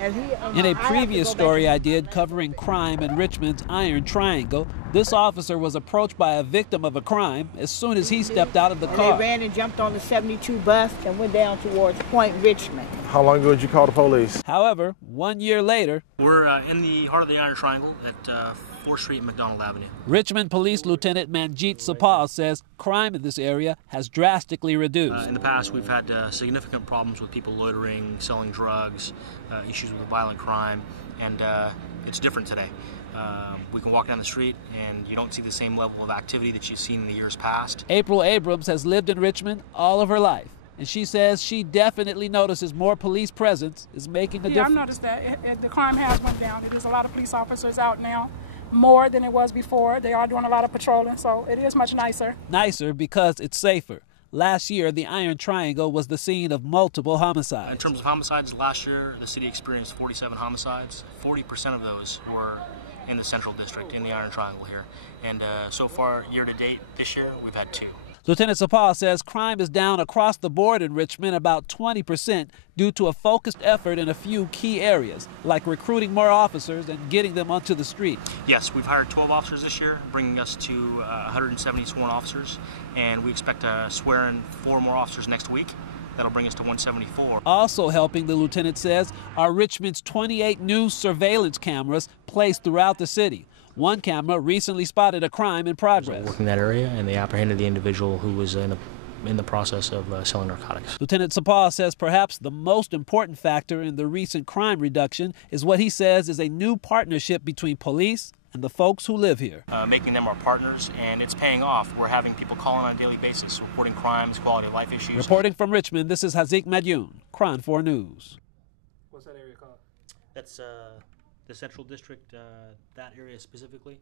In a previous story I did covering crime in Richmond's Iron Triangle, this officer was approached by a victim of a crime as soon as he stepped out of the car. They ran and jumped on the 72 bus and went down towards Point Richmond. How long ago did you call the police? However, 1 year later, we're in the heart of the Iron Triangle at 4th Street and McDonald Avenue. Richmond Police LT.ManjitSappal says crime in this area has drastically reduced. In the past, we've had significant problems with people loitering, selling drugs, issues with violent crime, and it's different today. We can walk down the street and you don't see the same level of activity that you've seen in the years past. April Abrams has lived in Richmond all of her life, and she says she definitely notices more police presence is making a difference. I've noticed that the crime has went down. There's a lot of police officers out now, more than it was before. They are doing a lot of patrolling, so it is much nicer. Nicer because it's safer. Last year, the Iron Triangle was the scene of multiple homicides. In terms of homicides, last year the city experienced 47 homicides. 40% of those were in the Central District, in the Iron Triangle here. And so far, year to date, this year, we've had 2. Lieutenant Sappal says crime is down across the board in Richmond about 20% due to a focused effort in a few key areas, like recruiting more officers and getting them onto the street. Yes, we've hired 12 officers this year, bringing us to 170 sworn officers, and we expect to swear in 4 more officers next week. That'll bring us to 174. Also helping, the lieutenant says, are Richmond's 28 new surveillance cameras placed throughout the city. One camera recently spotted a crime in progress. Working that area, and they apprehended the individual who was in the process of selling narcotics. Lieutenant Sappal says perhaps the most important factor in the recent crime reduction is what he says is a new partnership between police and the folks who live here. Making them our partners, and it's paying off. We're having people calling on a daily basis, reporting crimes, quality of life issues. Reporting from Richmond, this is LT.ManjitSappal, Crime 4 News. What's that area called? That's the Central District, that area specifically.